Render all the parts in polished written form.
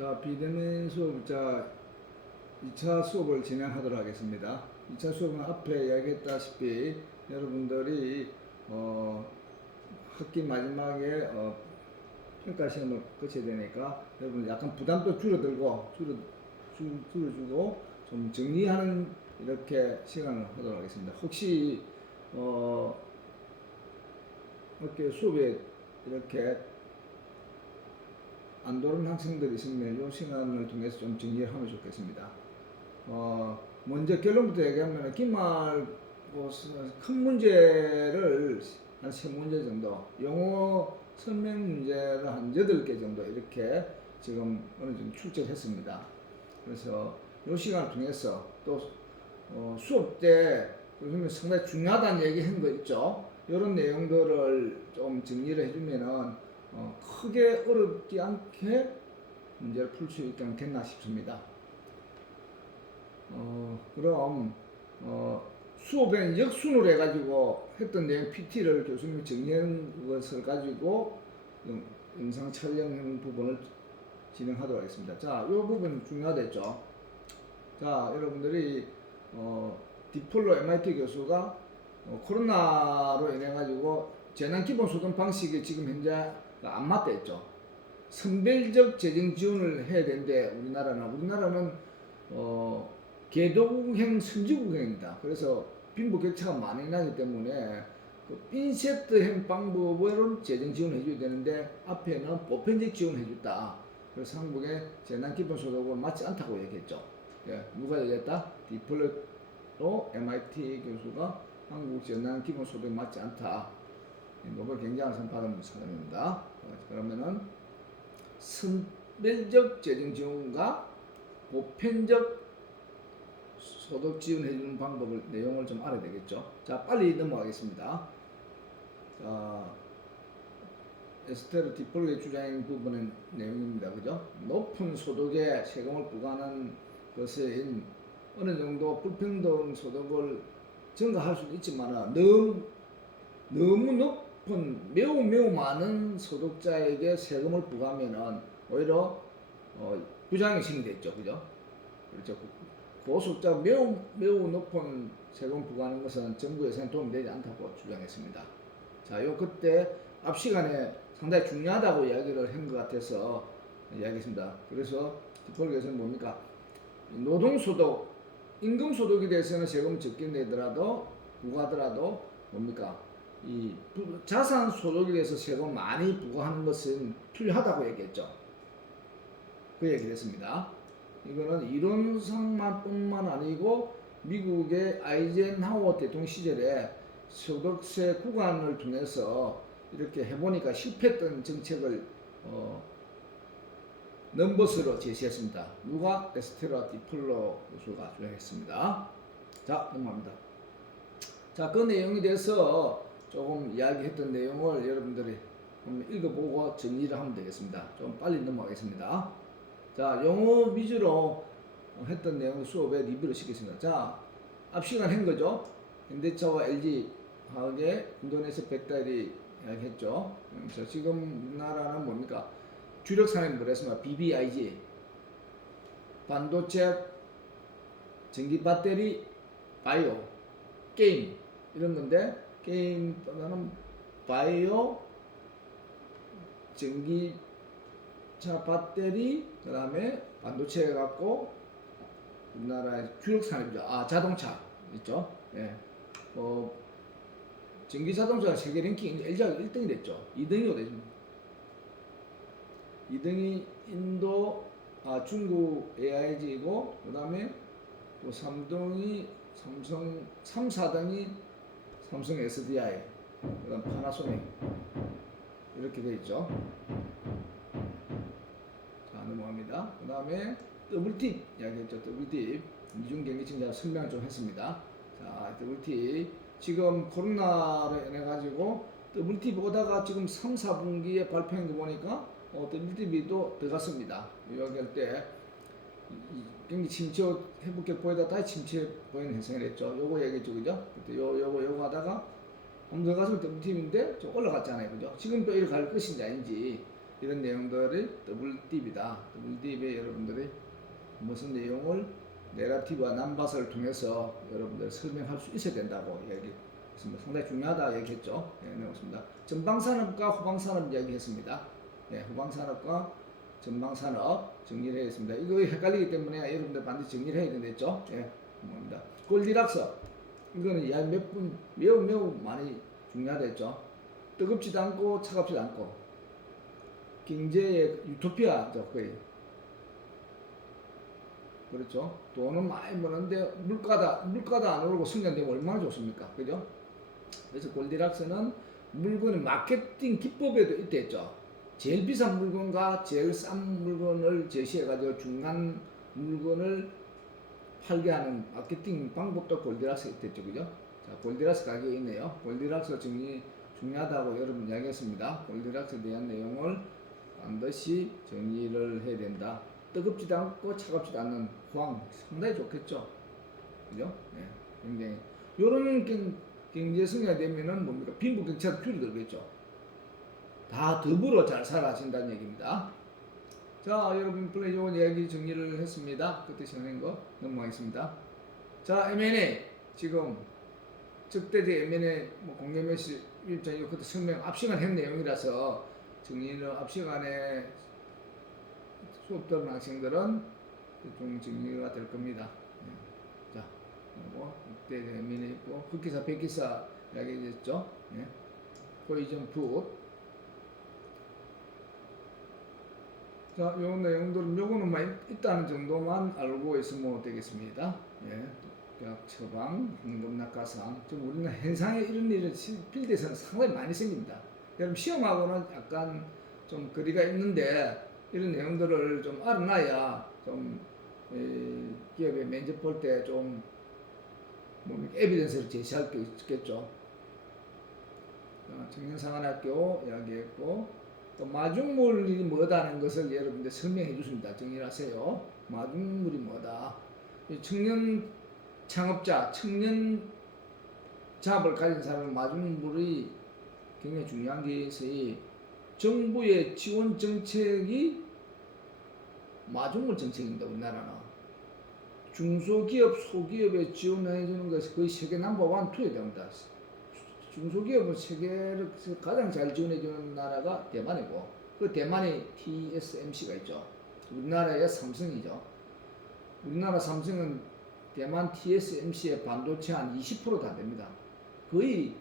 자, 비대면 수업, 2차 수업을 진행하도록 하겠습니다. 2차 수업은 앞에 이야기했다시피 여러분들이 학기 마지막에 평가 시험을 거쳐야 되니까 여러분 약간 부담도 줄여주고 좀 정리하는 이렇게 시간을 하도록 하겠습니다. 혹시 이렇게 수업에 이렇게 안 들어온 학생들이 있으면 이 시간을 통해서 좀 정리를 하면 좋겠습니다. 먼저 결론부터 얘기하면 기말 큰 문제를 한 3문제 정도, 영어 설명 문제를 한 8개 정도 이렇게 지금 어느 정도 출제했습니다. 그래서 이 시간을 통해서 또 수업 때 상당히 중요하다는 얘기 한 거 있죠. 이런 내용들을 좀 정리를 해주면은 크게 어렵지 않게 문제를 풀 수 있지 않겠나 싶습니다. 그럼 수업에는 역순으로 해가지고 했던 내용 PT를 교수님이 정리한 것을 가지고 영상 촬영 부분을 진행하도록 하겠습니다. 자, 이 부분 중요하겠죠. 자, 여러분들이 디폴로 MIT 교수가 코로나로 인해 가지고 재난 기본소득 방식이 지금 현재 안 맞다 했죠. 선별적 재정 지원을 해야 되는데 우리나라는 개도국형 선진국입니다. 그래서 빈부격차가 많이 나기 때문에 그 핀세트형 방법으로 재정 지원을 해줘야 되는데 앞에는 보편적 지원을 해줬다. 그래서 한국의 재난 기본소득은 맞지 않다고 얘기했죠. 예, 누가 얘기했다? 디플로 MIT 교수가 한국 재난 기본소득이 맞지 않다. 노벨 경제학상 받은 사람입니다. 그러면은 선별적 재정 지원과 보편적 소득 지원해주는 방법을 내용을 좀 알아야 되겠죠. 자, 빨리 넘어가겠습니다. 자, 에스테르 디폴의 주장인 부분의 내용입니다. 그죠? 높은 소득에 세금을 부과하는 것은 어느 정도 불평등 소득을 증가할 수도 있지만 너무 높은 매우 많은 소득자에게 세금을 부과하면은 오히려 부작용이 생기겠죠. 그죠? 그렇죠. 고소득자 매우 높은 세금 부과하는 것은 정부 예산에 도움이 되지 않다고 주장했습니다. 자, 그때 앞 시간에 상당히 중요하다고 이야기를 한 것 같아서 이야기했습니다. 그래서 디폴에서는 뭡니까? 노동소득, 임금소득에 대해서는 세금 적게 내더라도 부과하더라도 뭡니까? 이 자산소득에 대해서 세금 많이 부과하는 것은 필요하다고 얘기했죠. 그 얘기를 했습니다. 이거는 이론상만 뿐만 아니고 미국의 아이젠하워 대통령 시절에 소득세 구간을 통해서 이렇게 해보니까 실패했던 정책을 넘버스로 제시했습니다. 누가? 에스테라 디플로 교수가 주장했습니다. 자, 넘어갑니다. 자, 그 내용에 대해서 조금 이야기했던 내용을 여러분들이 한번 읽어보고 정리를 하면 되겠습니다. 좀 빨리 넘어가겠습니다. 자, 영어 위주로 했던 내용을 수업에 리뷰를 시켰습니다. 자, 앞 시간 한 거죠. 현대차와 LG 화학의 인도네시아 백달이 이야기했죠. 그래서 지금 우리나라는 뭡니까? 주력 산업이 뭐랬습니까? BBIG, 반도체, 전기 배터리, 바이오, 게임 이런 건데 게임보다는 바이오, 전기차 배터리, 그 다음에 반도체 갖고 우리나라의 주력 산업이죠. 자동차 있죠. 예. 전기 자동차 세계 랭킹 LG가 1등이 됐죠. 2등이 어디죠? 2등이 인도, 중국 AIG이고, 그 다음에 또 3등이 삼성, 3, 4등이 삼성 SDI, 그 다음 파나소닉. 이렇게 되어 있죠. 자, 넘어갑니다. 그 다음에 WT 이야기했죠. WT. 이중경기층 제가 설명을 좀 했습니다. 자, WT. 지금 코로나로 인해가지고 WT 보다가 지금 3, 4분기에 발표한 거 보니까 WTB도 들어갔습니다. 이야기할 때 경기 침체 회복해 보이다 다시 침체 보이는 현상을 했죠. 요거 얘기했죠. 그죠? 그때 요거 하다가 한번 들어가서 WTB인데 좀 올라갔잖아요. 그죠? 지금 또 이렇게 갈 것인지 아닌지 이런 내용들이 더블딥이다. 더블딥에 여러분들이 무슨 내용을 내러티브와 남바스를 통해서 여러분들 설명할 수 있어야 된다고 이야기했습니다. 상당히 중요하다 얘기했죠. 네, 내용입니다. 전방산업과 후방산업 이야기했습니다. 네, 후방산업과 전방산업 정리를 했습니다. 이거 헷갈리기 때문에 여러분들 반드시 정리를 해야 된댔죠. 예, 뭡니다. 골디락스 이거는 몇분 매우 많이 중요하댔죠. 뜨겁지도 않고 차갑지도 않고 경제의 유토피아죠 거의. 그렇죠. 돈은 많이 버는데 물가도 안 오르고 성장되면 얼마나 좋습니까? 그죠? 그래서 골디락스는 물건의 마케팅 기법에도 있댔죠. 제일 비싼 물건과 제일 싼 물건을 제시해가지고 중간 물건을 팔게 하는 마케팅 방법도 골디락스 있댔죠. 그죠? 자, 골디락스 가격이 있네요. 골디락스 정리 중요하다고 여러분 이야기했습니다. 골디락스에 대한 내용을 반드시 정리를 해야 된다. 뜨겁지도 않고 차갑지도 않는 호황 상당히 좋겠죠. 그죠? 네, 굉장히 요런 경제 성장이 되면은 뭡니까? 빈부 경차도 줄어들겠죠. 다 더불어 잘 살아진다는 얘기입니다. 자, 여러분 플레이 좋은 이야기 정리를 했습니다. 그때 시작한 거 넘어가겠습니다. 자, M&A 지금 적대적 M&A 공개 매수 일정이고 그때 설명 앞 시간 한 내용이라서 정리는 앞 시간에 수업 들은 학생들은 좀 정리가 될 겁니다. 네. 자, 그리고 그때 M&A 있고 흑기사, 백기사 이야기했죠. 네. 포이전 풋. 자, 요 내용들은 요거는 있다는 정도만 알고 있으면 되겠습니다. 예. 대학 처방, 황금 낙하산. 좀 우리는 현상에 이런 일은 필드에서는 상당히 많이 생깁니다. 여러분 시험하고는 약간 좀 거리가 있는데 이런 내용들을 좀 알아놔야 좀 기업에 면접 볼 때 좀 에비던스를 제시할 수 있겠죠. 청년상한학교 이야기했고 또 마중물이 뭐다는 것을 여러분들 설명해 주십니다. 정리를 하세요. 마중물이 뭐다. 청년 창업자, 청년 자업을 가진 사람은 마중물이 굉장히 중요한 게 있어요. 정부의 지원 정책이 마중물 정책입니다. 우리나라는 중소기업, 소기업에 지원해 주는 것이 거의 세계 넘버 1, 2에 됩니다. 중소기업은 세계에서 가장 잘 지원해주는 나라가 대만이고 그 대만에 TSMC가 있죠. 우리나라의 삼성이죠. 우리나라 삼성은 대만 TSMC의 반도체 한 20%다 됩니다. 거의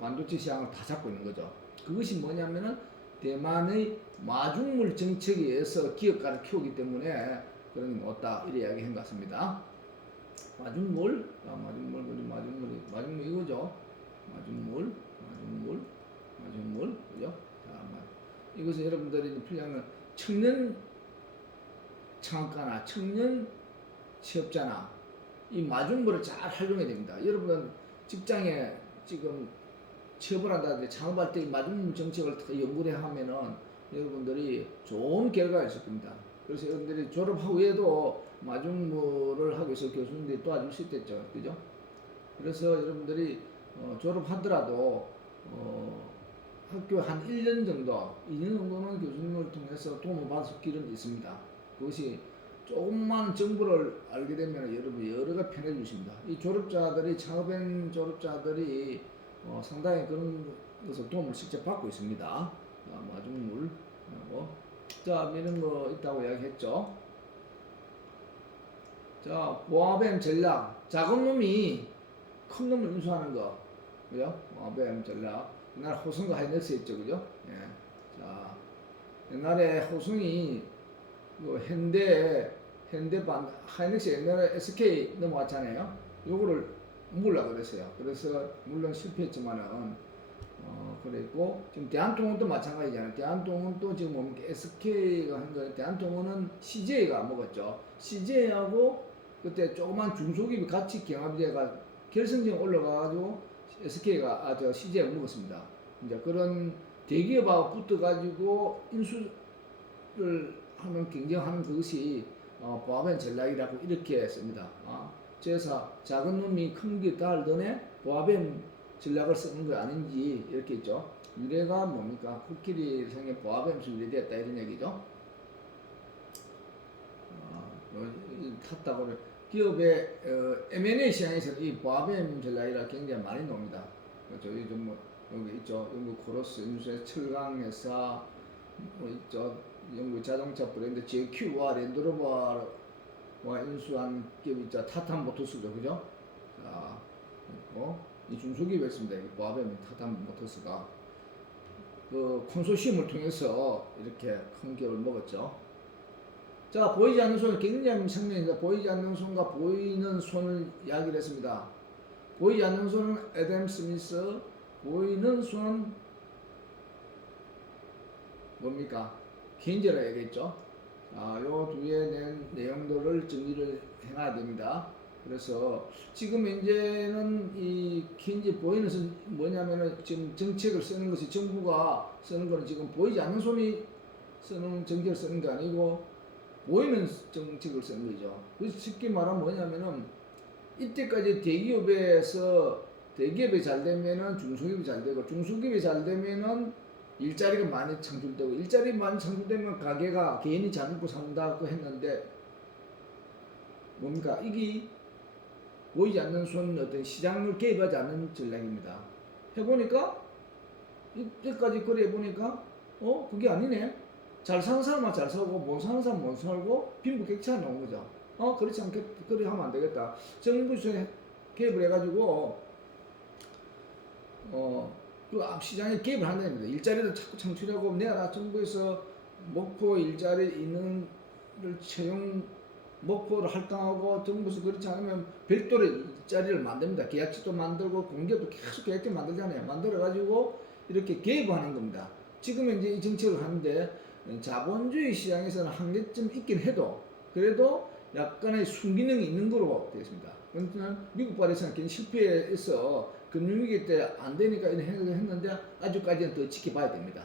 반도체 시장을 다 잡고 있는 거죠. 그것이 뭐냐면은 대만의 마중물 정책에 의해서 기업가를 키우기 때문에 그런 게 없다 이래 이야기한 것 같습니다. 마중물 이거죠. 마중물, 그죠? 자, 이것은 여러분들이 풀려면 청년 창업가나 청년 취업자나 이 마중물을 잘 활용해야 됩니다. 여러분은 직장에 지금 취업을 한다든지 창업할 때 마중물 정책을 연구를 하면은 여러분들이 좋은 결과가 있을 겁니다. 그래서 여러분들이 졸업 후에도 마중물을 하고 있어 교수님들이 도와줄 수 있겠죠. 그죠? 그래서 여러분들이 졸업하더라도 학교 한 1년 정도, 2년 정도는 교수님을 통해서 도움을 받을 길은 있습니다. 그것이 조금만 정보를 알게 되면 여러분이 여러가 편해 주십니다. 이 졸업자들이, 창업한 졸업자들이 상당히 그런 것을 도움을 직접 받고 있습니다. 마중물, 자, 이런 거 있다고 이야기했죠. 자, 보아뱀 전략. 작은 놈이 큰 놈을 인수하는 거. 그죠? 보아뱀 전략. 옛날 호성과 하이닉스 있죠. 그죠? 예. 자, 옛날에 호성이 하이닉스 옛날에 SK 넘어왔잖아요. 요거를 물으려고 그랬어요. 그래서 물론 실패했지만은 그랬고 지금 대한통운도 마찬가지잖아요. 대한통운도 지금 뭡니까? SK가 한 거예요. 대한통운은 CJ가 먹었죠. CJ하고 그때 조그만 중소기업이 같이 경합이 돼가 결승전 올라가가지고 SK가 CJ가 먹었습니다. 이제 그런 대기업하고 붙어가지고 인수를 하는 경쟁하는 그것이 보아뱀 전략이라고 이렇게 씁니다. 제사 작은 놈이 큰 게 달더네 보아뱀 전략을 쓰는 거 아닌지 이렇게 있죠. 유래가 뭡니까? 코끼리 성의 보아뱀에서 유래되었다 이런 얘기죠. 탔다고 그래. 기업의 M&A 시장에서는 이 보아뱀 전략이라 굉장히 많이 나옵니다. 저희 좀 뭐 여기 있죠. 영국 코러스 인수의 철강 회사 뭐 있죠. 영국 자동차 브랜드 JQ와 랜드로버와 인수한 기업 있죠. 타타 모터스죠, 그죠? 자, 그리고 이 중소기업이었습니다. 이 보아뱀 타타 모터스가 그 콘소시엄을 통해서 이렇게 큰 기업을 먹었죠. 자, 보이지 않는 손 굉장히 생명입니다. 보이지 않는 손과 보이는 손을 이야기를 했습니다. 보이지 않는 손은 애덤 스미스, 보이는 손은 뭡니까? 케인즈라 얘기했죠. 요 두 개의 내용들을 정리를 해놔야 됩니다. 그래서 지금 현재는 이 케인즈 보이는 손 뭐냐면은 지금 정책을 쓰는 것이 정부가 쓰는 거는 지금 보이지 않는 손이 쓰는 정책을 쓰는 게 아니고 보이는 정책을 쓰는 거죠. 그래서 쉽게 말하면 뭐냐면은 이때까지 대기업이 잘 되면은 중소기업이 잘 되고 중소기업이 잘 되면은 일자리가 많이 창출되고 일자리 많이 창출되면 가게가 개인이 잘 먹고 산다고 했는데 뭡니까? 이게 보이지 않는 손 어떤 시장을 개입하지 않는 전략입니다. 해보니까 이때까지 그래 해보니까 그게 아니네. 잘 사는 사람만 잘 살고 못 사는 사람 못 살고 빈부격차가 나온 거죠. 그렇지 않게 그래 하면 안 되겠다. 정부에서 개입을 해가지고 그 시장에 개입을 한다는 겁니다. 일자리도 자꾸 창출하고 내가 정부에서 목표 일자리 있는 를 채용 목표를 할당하고 정부에서 그렇지 않으면 별도로 일자리를 만듭니다. 계약직도 만들고 공기업도 계속 계약직 만들잖아요. 만들어가지고 이렇게 개입하는 겁니다. 지금 이제 이 정책을 하는데 자본주의 시장에서는 한계점 있긴 해도 그래도 약간의 순기능이 있는 거로 되어 있습니다. 그러니까 미국 발에서는 굉장히 실패해서 금융위기 때 안 되니까 이런 행동을 했는데 아직까지는 더 지켜봐야 됩니다.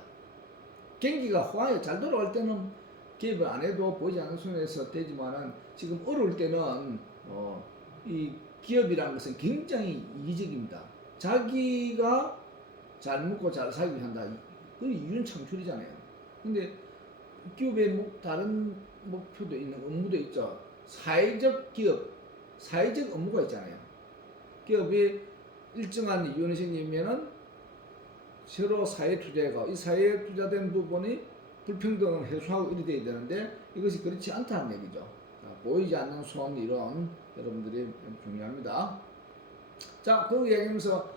경기가 호황에 잘 돌아갈 때는 개입을 안 해도 보이지 않는 손에서 되지만은 지금 어려울 때는 이 기업이라는 것은 굉장히 이기적입니다. 자기가 잘 먹고 잘 살기 한다. 그 이윤 창출이잖아요. 근데 기업의 다른 목표도 있는 업무도 있죠. 사회적 기업, 사회적 업무가 있잖아요. 기업이 일정한 이윤이 생기면은 서로 사회 투자가 이 사회에 투자된 부분이 불평등을 해소하고 이래 돼야 되는데 이것이 그렇지 않다는 얘기죠. 자, 보이지 않는 손 이론 여러분들이 중요합니다. 자, 그 얘기하면서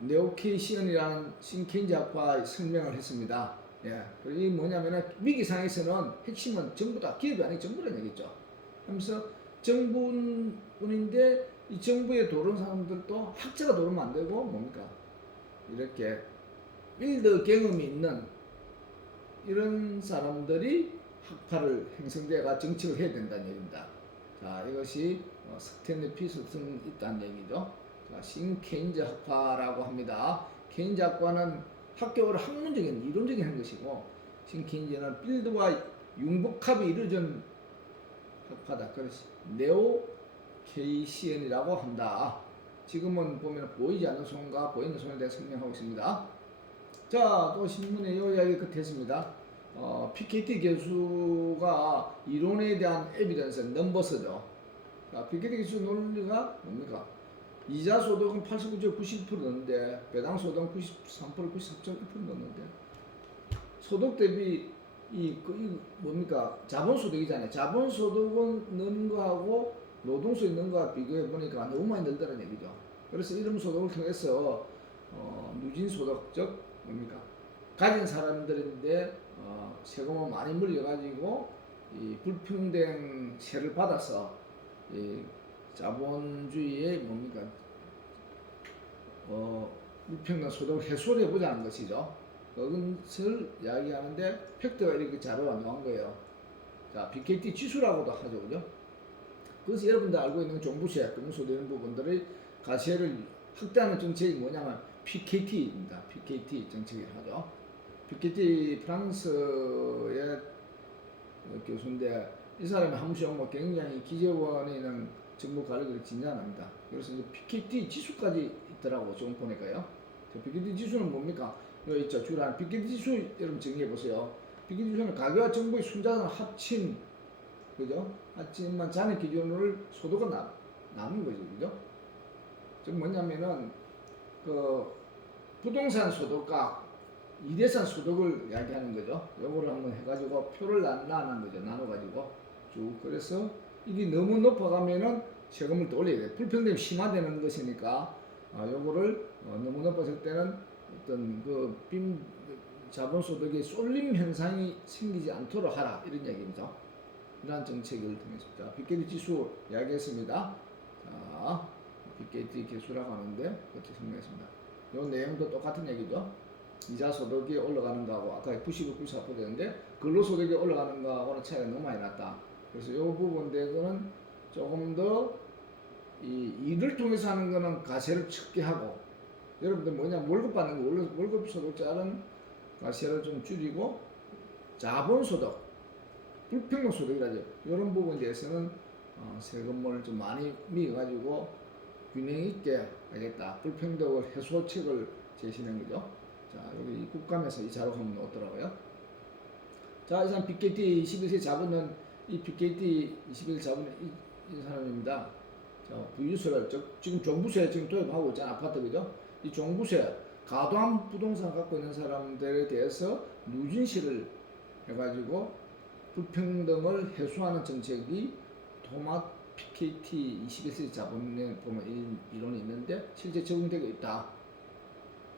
네오케이시언이라는 신케인즈 학파의 설명을 했습니다. 예, 이 뭐냐면은 위기 상황에서는 핵심은 전부 다 기업이 아니고 정부라는 얘기죠. 하면서 정부뿐인데 이 정부에 도는 사람들도 학자가 도르면 안 되고 뭡니까? 이렇게 필드 경험이 있는 이런 사람들이 학파를 형성돼가 정책을 해야 된다는 얘기입니다. 자, 이것이 스탠리 피스턴 있다는 얘기죠. 자, 신케인즈 학파라고 합니다. 케인즈 학파는 학교를 학문적인 이론적인 한 것이고 신케인즈는 필드와 융복합이 이루어진 학파다. 그래서 네오 케이시언이라고 한다. 지금은 보면 보이지 않는 손과 보이는 손에 대해 설명하고 있습니다. 자, 또 신문에 이 이야기 끝에 했습니다. PKT 교수가 이론에 대한 에비던스, 넘버스죠. PKT 교수 논리가 뭡니까? 이자 소득은 89.91% 넣는데 배당 소득은 93%, 93.1% 넣는데 소득 대비 이 뭡니까? 자본소득이잖아요. 자본소득은 넣는 거하고 노동소득 넣는 거와 비교해 보니까 너무 많이 늘더라는 얘기죠. 그래서 이런 소득을 통해서 누진소득 즉 뭡니까? 가진 사람들인데 세금을 많이 물려가지고 이 불평등세를 받아서 이 자본주의의 뭡니까? 불평등 소득을 해소를 해보자는 것이죠. 그것을 이야기하는데 팩트가 이렇게 자료가 나온 거예요. 자, BKT 지수라고도 하죠, 그죠? 그래서 여러분들 알고 있는 종부세, 금소득 이런 부분들의 가세를 확대하는 정책이 뭐냐면 PKT입니다. PKT 정책을 하죠. PKT 프랑스의 교수인데 이 사람이 한무시하고 굉장히 기재원에는 정부 가력을 진단합니다. 그래서 이제 PKT 지수까지 있더라고 좀 보니까요. PKT 지수는 뭡니까? 여기 있죠. 주란 빅게티 지수 여러분 정리해 보세요. 빅게티 지수는 가계와 정부의 순자산 합친 그죠? 합친만 잔액 기준으로 소득가 남은 거죠, 그죠? 즉 뭐냐면은 그 부동산 소득과 이대산 소득을 이야기하는 거죠. 요거를 한번 해가지고 표를 나누는 거죠. 나눠가지고 쭉. 그래서 이게 너무 높아가면은 세금을 또 올려야 돼. 불평등이 심화되는 것이니까 요거를 너무 높았을 때는 어떤 그 빈 자본소득의 쏠림 현상이 생기지 않도록 하라 이런 얘기입니다. 이러한 정책을 통해서 자 빅게티 지수 이야기했습니다. 자 빅게티 개수라고 하는데 그렇게 설명했습니다. 요 내용도 똑같은 얘기죠. 이자 소득이 올라가는 거하고 아까 92, 94%였는데 근로소득이 올라가는 거하고는 차이가 너무 많이 났다. 그래서 이 부분 대해서는 조금 더 이 일을 통해서 하는 거는 가세를 적게 하고 여러분들 뭐냐 월급 받는 거 월급 소득자는 가세를 좀 줄이고 자본소득, 불평등 소득이라죠. 이런 부분에 대해서는 세금을 좀 많이 미가지고 균형 있게 하겠다. 불평등을 해소책을 제시하는 거죠. 자, 여기 국감에서 이 자료가 한번 나왔더라고요. 자, 이 사람 빅게티 21세 자본은 이 빅게티 21세 자본은 이 사람입니다. 자, 부유세를 지금 종부세 지금 도입하고 있잖아. 아파트 그죠? 이 종부세 과도한 부동산 갖고 있는 사람들에 대해서 누진시를 해가지고 불평등을 해소하는 정책이 토마 PKT 21세기 자본에 보면 이론이 있는데 실제 적용되고 있다.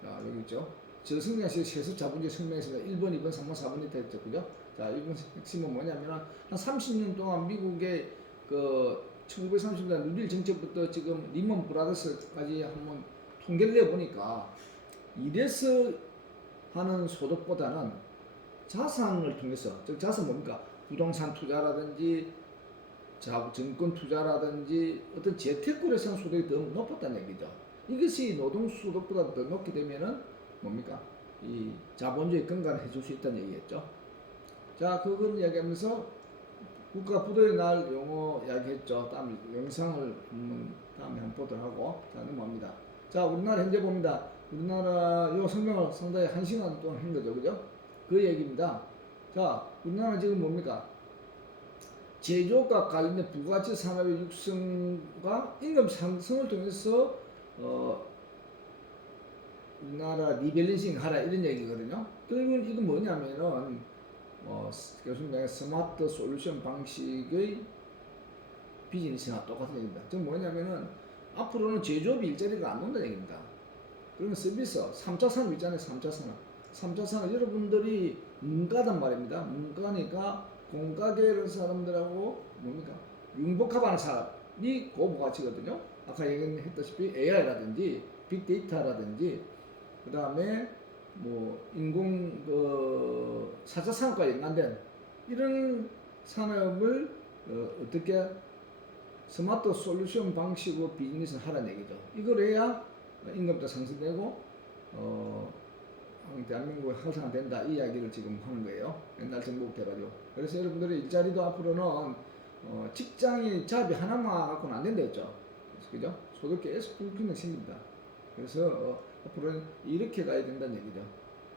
자, 여기 있죠. 저승량시 세습 자본주의 성명에서 1번, 2번, 3번, 4번이 됐죠. 그죠? 자, 이번 핵심은 뭐냐면 한 30년 동안 미국의 그 1930년대 뉴딜 정책부터 지금 리먼 브라더스까지 한번 통계를 내보니까 이래서 하는 소득보다는 자산을 통해서, 즉 자산 뭡니까? 부동산 투자라든지 증권 투자라든지 어떤 재테크에서 하는 소득이 더 높았다는 얘기죠. 이것이 노동 소득보다 더 높게 되면은 뭡니까? 이 자본주의 근간을 해줄 수 있다는 얘기겠죠. 자, 그걸 이야기하면서 국가 부도의 날 용어 이야기했죠. 다음 영상을 다음에 한번 보도록 하고 자 넘어갑니다. 자, 우리나라 현재 봅니다. 우리나라 요 설명을 상당히 1시간 동안 한 거죠, 그죠? 그 얘기입니다. 자, 우리나라 지금 뭡니까? 제조업과 관련된 부가가치 산업의 육성과 임금 상승을 통해서 우리나라 리밸런싱 하라 이런 얘기거든요. 결국은 이건 뭐냐면은 교수님 스마트 솔루션 방식의 비즈니스나 똑같은 얘기입니다. 즉 뭐냐면은 앞으로는 제조업이 일자리가 안 온다는 얘기입니다. 그러면 서비스 3차 산업 있잖아요. 3차 산업. 3차 산업 여러분들이 문과단 말입니다. 문과니까 공과계열 사람들하고 뭡니까? 융복합하는 산업이 고부가치거든요. 아까 얘기했다시피 AI라든지 빅데이터라든지 그 다음에 뭐 인공 4차 산업과 연관된 이런 산업을 어떻게 스마트 솔루션 방식으로 비즈니스를 하라는 얘기죠. 이걸 해야 임금도 상승되고 대한민국이 활성화된다 이 이야기를 지금 하는 거예요. 옛날 정부부터 해가지고. 그래서 여러분들이 일자리도 앞으로는 직장이 잡이 하나만 갖고는 안 된다 했죠. 그죠? 소득 계속 불균형 생깁니다. 그래서 앞으로는 이렇게 가야 된다는 얘기죠.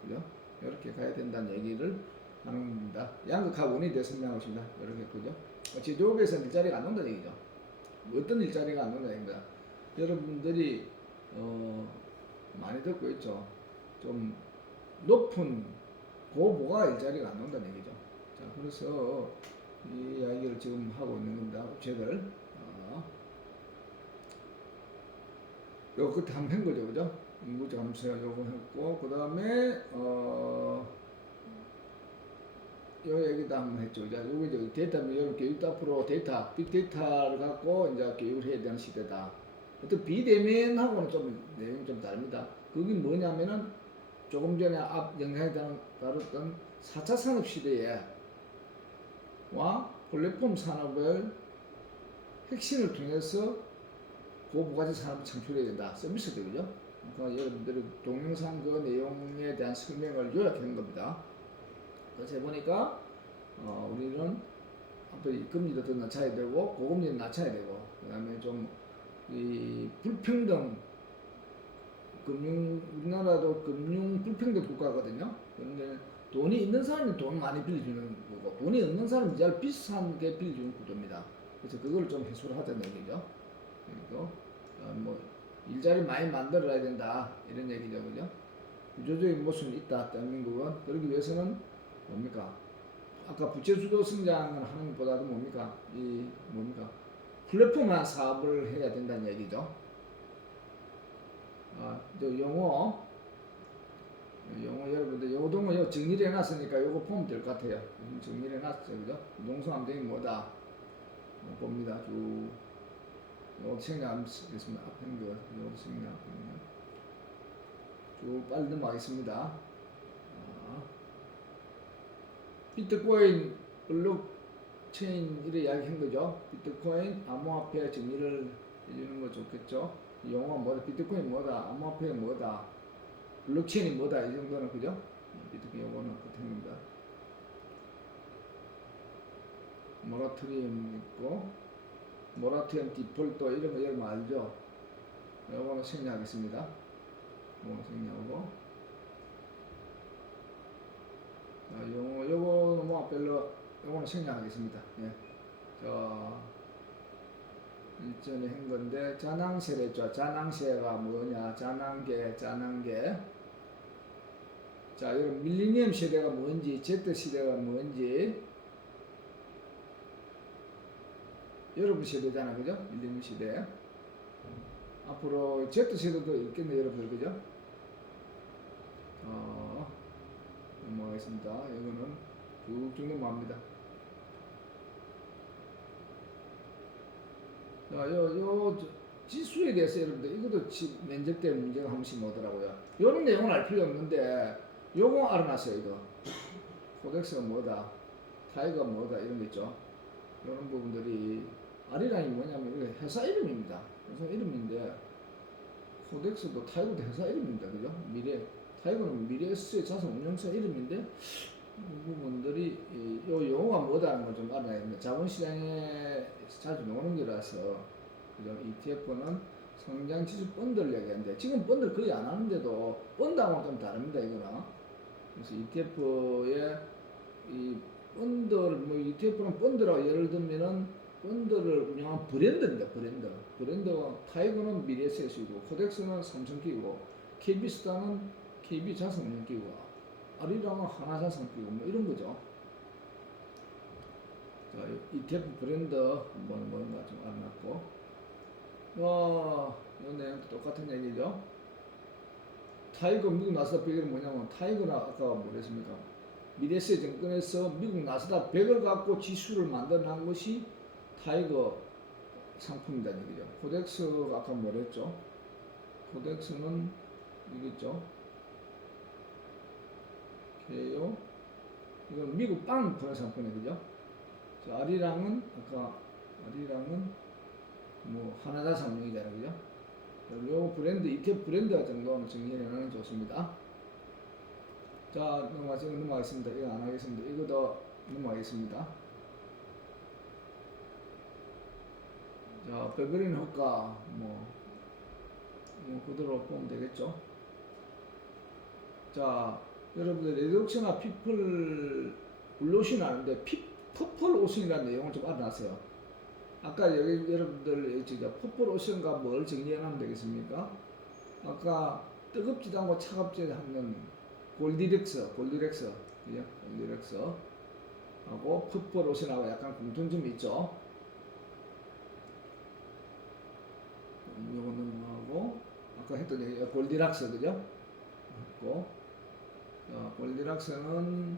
그죠? 이렇게 가야 된다는 얘기를 하는 겁니다. 양극화 원인에 대해서 설명하고 있습니다. 이렇게 그죠? 제조업에서는 일자리가 안 온다는 얘기죠. 어떤 일자리가 안 온다는 얘기입니다. 여러분들이 많이 듣고 있죠. 좀 높은 고부가 일자리가 안 온다는 얘기죠. 자, 그래서 이 이야기를 지금 하고 있는 겁니다. 업체들. 요거 그때 한번 한 거죠, 그죠? 인구제 감소 요거 했고, 그 다음에 요 얘기도 한번 했죠. 자, 요거 이제 데이터, 여러분 교육도 앞으로 데이터, 빅데이터를 갖고 이제 교육을 해야 되는 시대다. 어떤 비대면하고는 좀 내용이 좀 다릅니다. 그게 뭐냐면은 조금 전에 앞 영상에 다뤘던 4차 산업 시대에 와 플랫폼 산업을 핵심을 통해서 고부가치 산업을 창출해야 된다. 서비스죠, 그죠? 그러니까 여러분들이 동영상 그 내용에 대한 설명을 요약하는 겁니다. 그래서 해보니까 우리는 앞으로 금리도 더 낮춰야 되고 고금리는 낮춰야 되고 그 다음에 좀 이 불평등 우리나라도 금융 불평등 국가거든요. 그런데 돈이 있는 사람이 돈 많이 빌려주는 거고, 돈이 없는 사람은 이자를 비슷하게 빌려주는 구조입니다. 그래서 그걸 좀 해소를 하자는 얘기죠. 그리고 뭐 일자리 많이 만들어야 된다 이런 얘기죠, 그죠? 구조적인 모순이 있다 대한민국은. 그러기 위해서는 뭡니까? 아까 부채 주도 성장을 하는 것보다도 뭡니까? 플랫폼화 사업을 해야 된다는 얘기죠. 영어 여러분들 요동은 정리를 해놨으니까 요거 보면 될 것 같아요. 정리를 해놨어요, 그죠? 부동산 함정이 뭐다? 봅니다. 요거 생략하겠습니다. 앞에 거 요거 생략하겠습니다. 쭉 빨리 넘어가겠습니다. 비트코인 블록체인 이래 이야기한 거죠. 비트코인 암호화폐 정리를 해주는 거 좋겠죠. 용어 뭐다? 비트코인 뭐다? 암호화폐가 뭐다? 블록체인이 뭐다? 이 정도는 그죠? 비트코인 요거는 끝입니다. 모라토리움 있고 모라토리움 디폴트 이런 거 여러분 알죠? 요거는 생략하겠습니다. 요거는 생략하고 요거는 뭐 별로 요거는 생략하겠습니다. 예. 일전에 한 건데 자낭세랬죠. 자낭세가 뭐냐? 자낭계. 자, 여러분 밀리니엄 시대가 뭔지, Z 시대가 뭔지 여러분 세대잖아, 그죠? 밀리니엄 시대. 앞으로 Z 세대도 있겠네, 여러분들, 그죠? 넘어가겠습니다. 이거는 쭉쭉 넘어갑니다. 자, 요 지수에 대해서 여러분들 이것도 면접된 문제가 한 번씩 오더라고요. 요런 내용은 알 필요 없는데 요거 알아놨어요. 이거 코덱스가 뭐다, 타이거가 뭐다 이런 거 있죠. 이런 부분들이 R이라는 게 뭐냐면 이게 회사 이름입니다. 회사 이름인데 코덱스도 타이거도 회사 이름입니다. 그죠? 타이거는 미래에스의 자산 운용사 이름인데 이 부분들이 요 용어가 뭐다는 걸 좀 알아야 됩니다. 자본시장에 자주 나오는 거라서 그죠? ETF는 성장지수 펀드를 얘기하는데 지금 펀드를 거의 안 하는데도 펀드하고는 좀 다릅니다. 이거는. 그래서 ETF의 이 펀드를 뭐 ETF는 펀드라고 예를 들면은 펀드를 운영한 브랜드입니다. 브랜드가 타이거는 미래에셋이고 코덱스는 삼성기고 KB스타는 KB자산운용기구가 아리랑은 하나자산기구 뭐 이런 거죠. 자, ETF 브랜드 뭔가 좀 알아놨고 이 내용도 똑같은 얘기죠. 타이거 미국 나스닥 100이 뭐냐면 타이거나 아까 뭐랬습니까? 미래세 증권에서 미국 나스닥 100을 갖고 지수를 만들어낸 것이 타이거 상품이라는 얘기죠. 코덱스가 아까 뭐랬죠? 코덱스는 이겠죠. 오케이요. 이건 미국 빵 그런 상품이에요, 그죠? 자, 아리랑은 뭐 하나자산운용이잖아요, 그죠? 요 브랜드 ETF 브랜드 정도는 정리해놓는 게 좋습니다. 자, 넘어가겠습니다. 이거 안 하겠습니다. 이거도 넘어가겠습니다. 자, 베베린 효과 뭐 그대로 보면 되겠죠. 자, 여러분들 레드옥션이나 피플 블루오션이 아는데 퍼플 오션이라는 내용을 좀 알아놨어요. 아까 여러분들 퍼플 오션과 뭘 정리해놓으면 되겠습니까? 아까 뜨겁지도 않고 차갑지 않는 골디렉스 하고 퍼플 오션하고 약간 공통점이 있죠. 이거는 뭐하고 아까 했던 얘기 골디락스, 그죠? 했고 골디락스는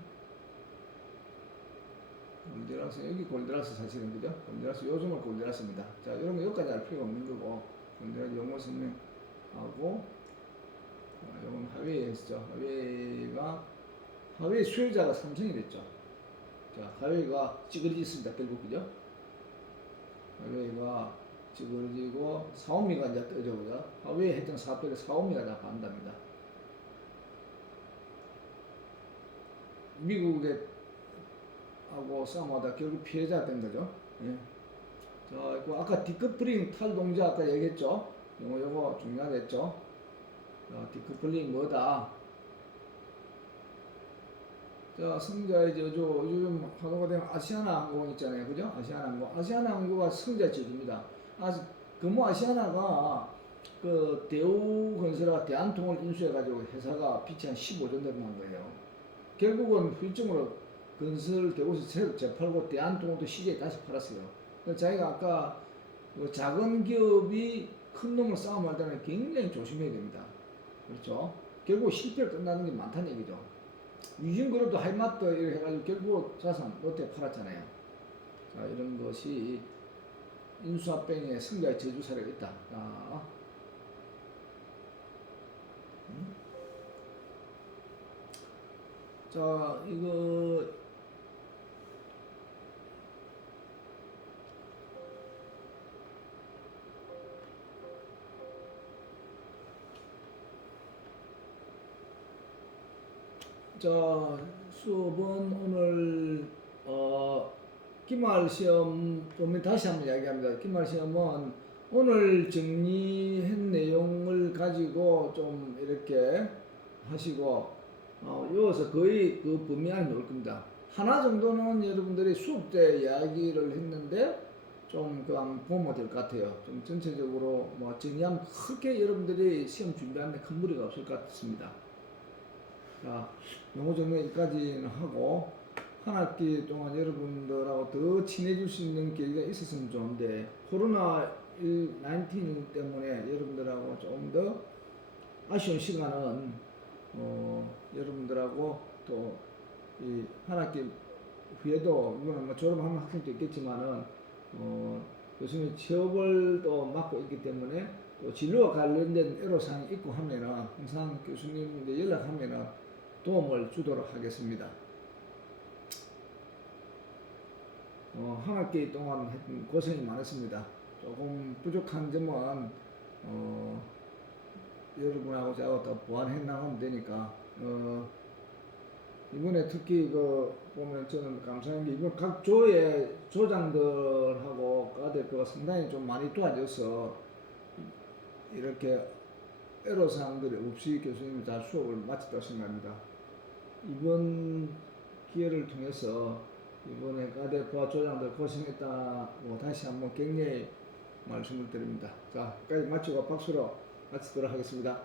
여기 골디락스 사실은, 그죠? 골디락스 요즘은 골디락스입니다. 자, 이런 거 여기까지 알 필요가 없는 거고 골디락스 용어 설명하고 이건 하웨이 했죠. 하웨이 수혜자가 삼성이 됐죠. 자, 하웨이가 찌그러졌습니다. 결국, 그죠? 하웨이가 찌그러지고 사오미가 이제 떠져, 그죠? 하웨이 했던 사업들이 사오미가 다 반답니다. 미국에 하고 싸움하다 결국 피해자가 된 거죠. 예. 자, 아까 디커플링 탈동자 아까 얘기했죠. 요거 중요하겠죠. 디커플링 뭐다? 자, 승자 이제 요즘 하도가 되는 아시아나항공 있잖아요, 그죠? 아시아나항공가 승자 제주입니다. 뭐 아시아나가 그 대우건설과 대한통을 인수해가지고 회사가 빛이 한 15조 넘어간 거예요. 결국은 후유증으로 건설 대우에서 새로 재팔고 대한통운도 CJ 다시 팔았어요. 자기가 아까 뭐 작은 기업이 큰 놈을 싸움할 때는 굉장히 조심해야 됩니다. 그렇죠? 결국 실패를 끝나는 게 많다는 얘기죠. 유진그룹도 하이마트 이렇게 해가지고 결국 자산 롯데 팔았잖아요. 자, 이런 것이 인수합병의 승자의 저주 사례가 있다. 자, 이거 자, 수업은 오늘 기말 시험 보면 다시 한번 이야기합니다. 기말 시험은 오늘 정리한 내용을 가지고 좀 이렇게 하시고 이어서 거의 그 범위 안에 놓을 겁니다. 하나 정도는 여러분들이 수업 때 이야기를 했는데 좀 그 한번 보면 될 것 같아요. 좀 전체적으로 뭐 정리하면 크게 여러분들이 시험 준비하는데 큰 무리가 없을 것 같습니다. 자, 영어 정리까지는 하고 한 학기 동안 여러분들하고 더 친해질 수 있는 계기가 있었으면 좋은데 코로나19 때문에 여러분들하고 좀 더 아쉬운 시간은 여러분들하고 또 이 한 학기 후에도 이거는 뭐 졸업하는 학생도 있겠지만은 교수님 취업을 또 맡고 있기 때문에 또 진로와 관련된 애로사항이 있고 하면은 항상 교수님께 연락하면은 도움을 주도록 하겠습니다. 한 학기 동안 고생이 많았습니다. 조금 부족한 점은 여러분하고 제가 더 보완해 나가면 되니까 이번에 특히 그 보면 저는 감사한 게 이번 각 조의 조장들하고 과대표가 상당히 좀 많이 도와줘서 이렇게 애로사항들이 없이 교수님이 다 수업을 마쳤다고 생각합니다. 이번 기회를 통해서 이번에 과대표와 조장들 고생했다고 다시 한번 격려의 말씀을 드립니다. 자, 여기까지 마치고 박수로 마치도록 하겠습니다.